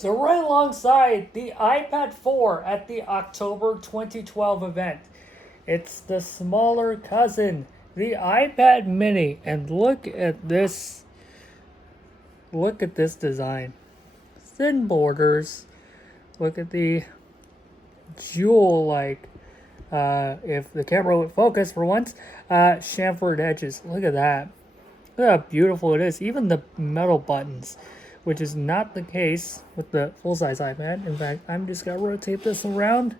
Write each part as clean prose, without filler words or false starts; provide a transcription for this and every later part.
So right alongside the iPad 4 at the October 2012 event, it's the smaller cousin, the iPad mini. And look at this. Look at this design. Thin borders. Look at the jewel-like, if the camera would focus for once, chamfered edges. Look at that. Look how beautiful it is. Even the metal buttons, which is not the case with the full-size iPad. In fact, I'm just going to rotate this around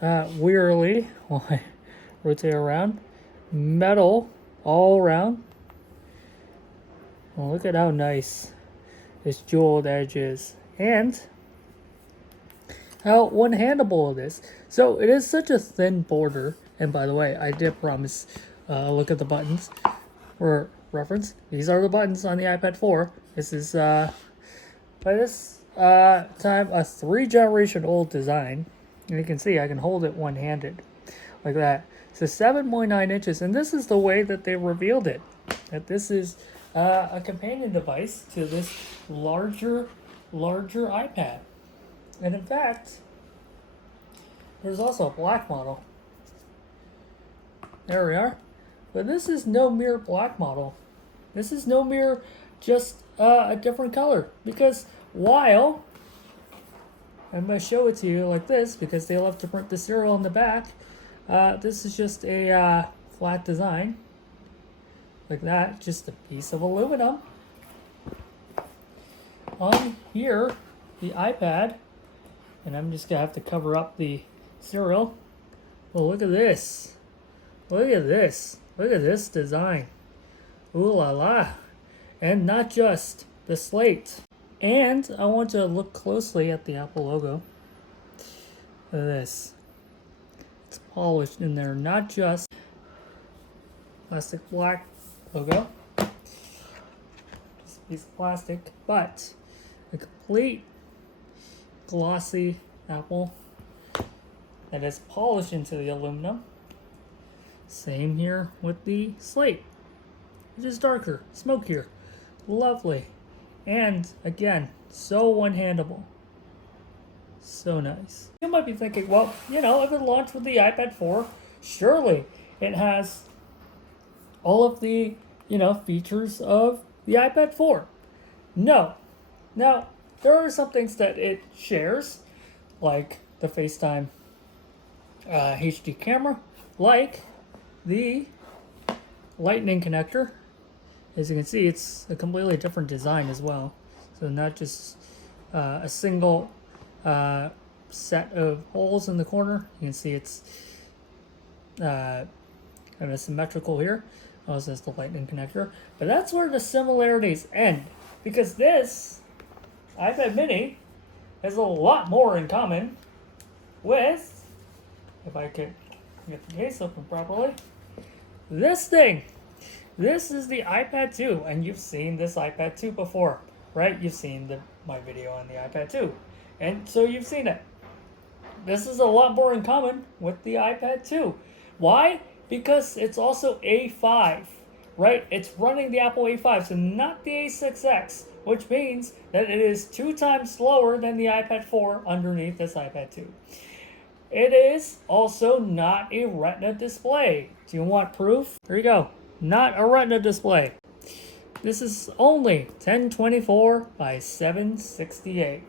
wearily while I rotate around. Metal all around. Well, look at how nice this jeweled edge is. And how one-handable it is. So it is such a thin border. And by the way, I did promise look at the buttons for reference. These are the buttons on the iPad 4. This is, by this time, a 3-generation-old design. And you can see I can hold it one-handed like that. So 7.9 inches. And this is the way that they revealed it. That this is a companion device to this larger iPad. And in fact, there's also a black model. There we are. But this is no mere black model. This is no mere just a different color. Because while, I'm going to show it to you like this because they love to print the serial on the back. This is just a flat design. Like that. Just a piece of aluminum. On here, the iPad. And I'm just going to have to cover up the serial. Well, look at this. Look at this. Look at this design. Ooh la la. And not just the slate. And I want to look closely at the Apple logo. Look at this. It's polished in there. Not just plastic black logo. Just a piece of plastic. But a complete glossy Apple that is polished into the aluminum. Same here with the slate. It is darker, smokier, lovely, and again, so one-handable. So nice. You might be thinking, well, you know, if it launched with the iPad 4, surely it has all of the, features of the iPad 4. No. Now, there are some things that it shares, like the FaceTime HD camera, like the lightning connector. As you can see, it's a completely different design as well. So not just a single set of holes in the corner. You can see it's kind of symmetrical here. Also has the lightning connector. But that's where the similarities end. Because this iPad mini has a lot more in common with, if I could get the case open properly, this thing. This is the iPad 2, and you've seen this iPad 2 before, right? You've seen my video on the iPad 2, and so you've seen it. This is a lot more in common with the iPad 2. Why? Because it's also A5, right? It's running the Apple A5, so not the A6X, which means that it is 2 times slower than the iPad 4 underneath this iPad 2. It is also not a Retina display. Do you want proof? Here you go. Not a Retina display. This is only 1024 by 768.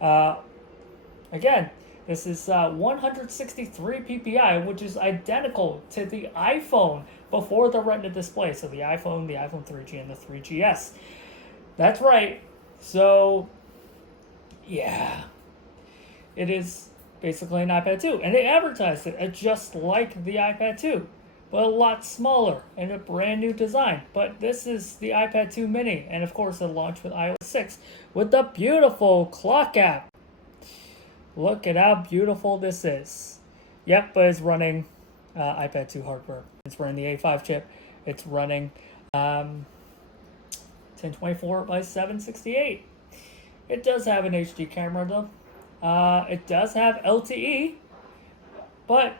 Again, this is 163 ppi, which is identical to the iPhone before the Retina display. So the iPhone 3G, and the 3GS. That's right. So, yeah. It is basically an iPad 2. And they advertised it just like the iPad 2, but a lot smaller and a brand new design. But this is the iPad 2 mini. And of course, it launched with iOS 6 with the beautiful clock app. Look at how beautiful this is. Yep, but it's running iPad 2 hardware. It's running the A5 chip. It's running 1024 by 768. It does have an HD camera though. It does have LTE, but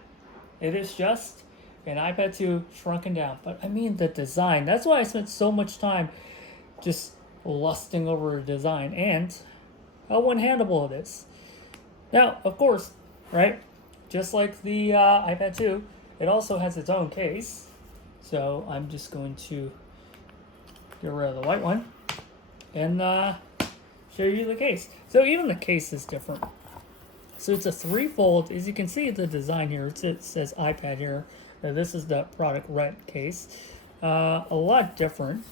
it is just an iPad 2 shrunken down. But I mean the design. That's why I spent so much time just lusting over a design. And how one-handable it is. Now, of course, right, just like the iPad 2, it also has its own case. So I'm just going to get rid of the white one and show you the case. So even the case is different. So it's a 3-fold. As you can see, the design here, it says iPad here. This is the product red case. A lot different.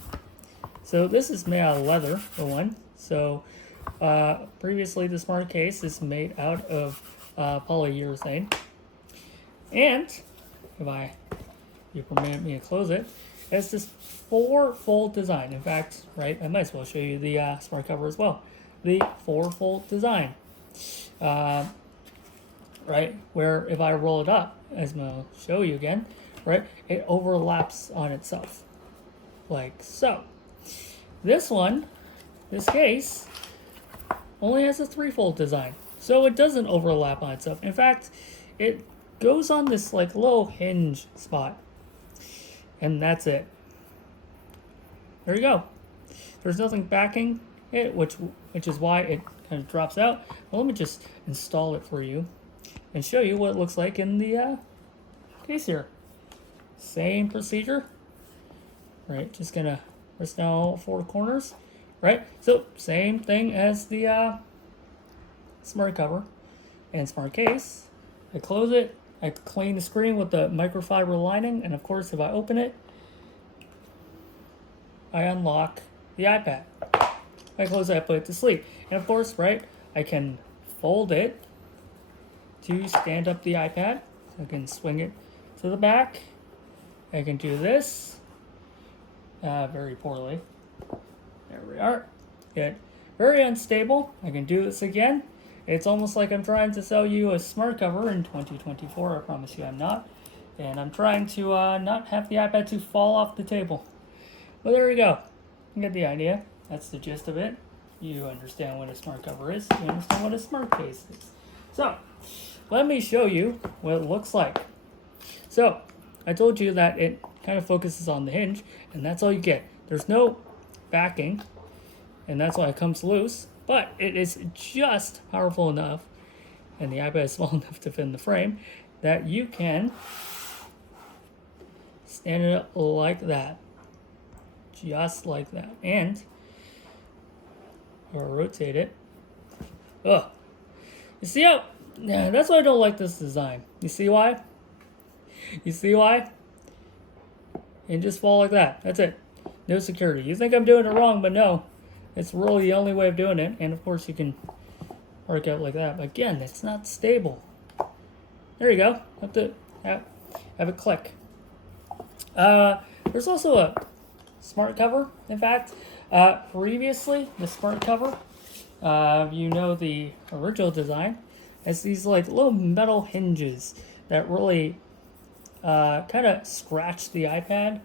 So this is made out of leather, for one. So previously, the smart case is made out of polyurethane. And if you permit me to close it, it's this 4-fold design. In fact, right, I might as well show you the smart cover as well. The 4-fold design. Right, where if I roll it up, as I'll show you again, right, it overlaps on itself, like so. This one, this case, only has a 3-fold design, so it doesn't overlap on itself. In fact, it goes on this like little hinge spot, and that's it. There you go. There's nothing backing it, which is why it kind of drops out. Well, let me just install it for you and show you what it looks like in the case here. Same procedure, right? Just gonna press down all 4 corners, right? So same thing as the smart cover and smart case. I close it, I clean the screen with the microfiber lining, and of course if I open it, I unlock the iPad. I close it, I put it to sleep. And of course, right, I can fold it to stand up the iPad. I can swing it to the back. I can do this very poorly. There we are. Good. Very unstable. I can do this again. It's almost like I'm trying to sell you a smart cover in 2024. I promise you I'm not. And I'm trying to not have the iPad 2 fall off the table. Well, there you go. You get the idea. That's the gist of it. You understand what a smart cover is. You understand what a smart case is. So, let me show you what it looks like. So, I told you that it kind of focuses on the hinge, and that's all you get. There's no backing, and that's why it comes loose, but it is just powerful enough, and the iPad is small enough to fit in the frame, that you can stand it up like that. Just like that. And or rotate it. Ugh. You see how? Yeah, that's why I don't like this design. You see why? You see why? And just fall like that. That's it. No security. You think I'm doing it wrong, but no. It's really the only way of doing it. And of course you can arc out like that. But again, it's not stable. There you go. Have to have it click. There's also a smart cover. In fact, previously the smart cover, you know, the original design has these like little metal hinges that really kind of scratch the iPad.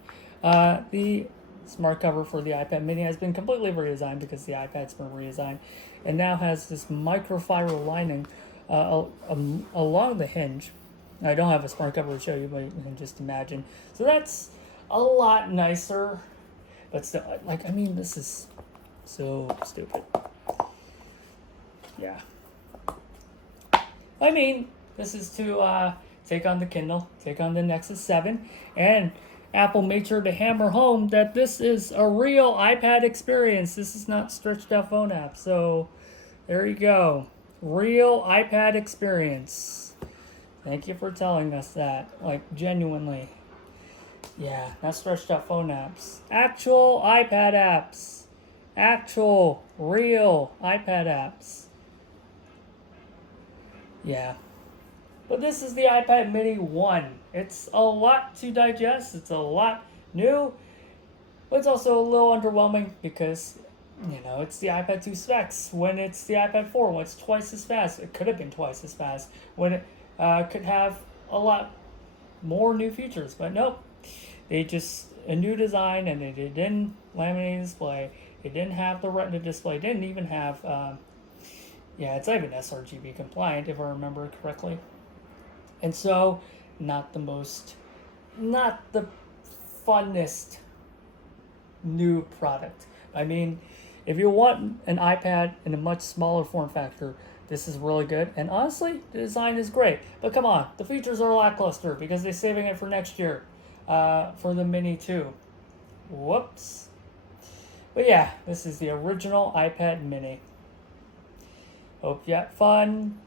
The smart cover for the iPad mini has been completely redesigned because the iPad's been redesigned and now has this microfiber lining along the hinge. I don't have a smart cover to show you, but you can just imagine. So that's a lot nicer, but still, like, I mean, this is so stupid. Yeah. I mean, this is to take on the Kindle, take on the Nexus 7, and Apple made sure to hammer home that this is a real iPad experience. This is not stretched out phone app. So there you go. Real iPad experience. Thank you for telling us that. Like, genuinely. Yeah, not stretched out phone apps. Actual iPad apps. Actual, real iPad apps. Yeah. But this is the iPad mini 1. It's a lot to digest. It's a lot new. But it's also a little underwhelming because, you know, it's the iPad 2 specs. When it's the iPad 4, when it's twice as fast. It could have been twice as fast. When it could have a lot more new features. But nope. They just, a new design, and it didn't laminate display. It didn't have the Retina display. It didn't even have, it's not even sRGB compliant, if I remember correctly. And so, not the funnest new product. I mean, If you want an iPad in a much smaller form factor, this is really good. And honestly, the design is great. But come on, the features are lackluster because they're saving it for next year, for the Mini 2. Whoops. But yeah, this is the original iPad Mini. Hope you had fun.